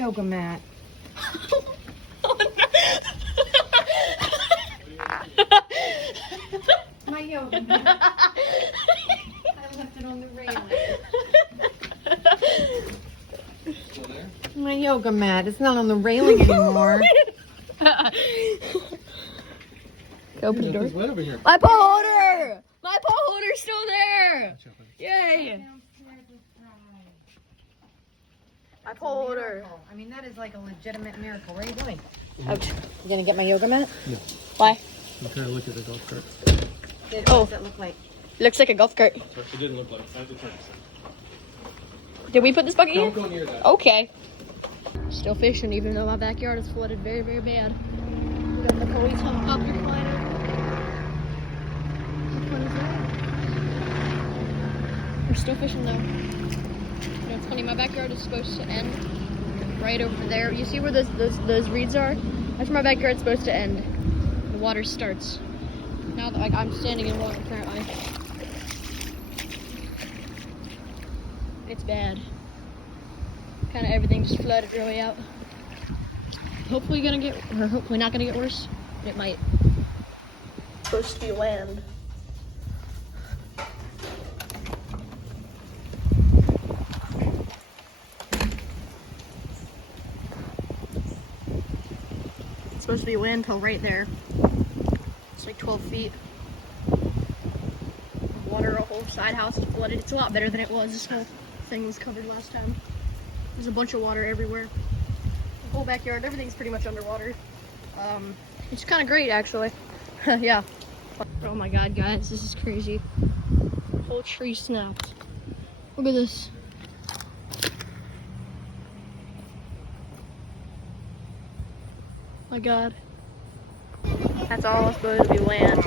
yoga mat. My yoga mat. I left it on the railing. My yoga mat. It's not on the railing anymore. Open the door. It's wet over here. My pole holder! My pole holder's still there! Yay! My pole holder. I mean, that is like a legitimate miracle. What are you doing? Ouch. You gonna get my yoga mat? No. Why? I'm trying to look at the golf cart. What Oh. does it look like? Looks like a golf cart. It didn't look like. I had to turn it. Did we put this bucket Don't here? go near that. Okay. Still fishing, even though my backyard is flooded very, very bad. We got the police helicopter flying over. How fun is that? We're still fishing though. You know, it's funny, my backyard is supposed to end right over there. You see where those reeds are? That's where my backyard's supposed to end. The water starts. Now that like I'm standing in water currently. It's bad. Kind of everything just flooded really out. Hopefully hopefully not gonna get worse. It might. It's supposed to be land. It's supposed to be land till right there. It's like 12 feet. Water, a whole side house is flooded. It's a lot better than it was. This whole thing was covered last time. There's a bunch of water everywhere. The whole backyard, everything's pretty much underwater. It's kind of great, actually. Yeah. Oh my god, guys, this is crazy. The whole tree snapped. Look at this. My god. That's all supposed to be land.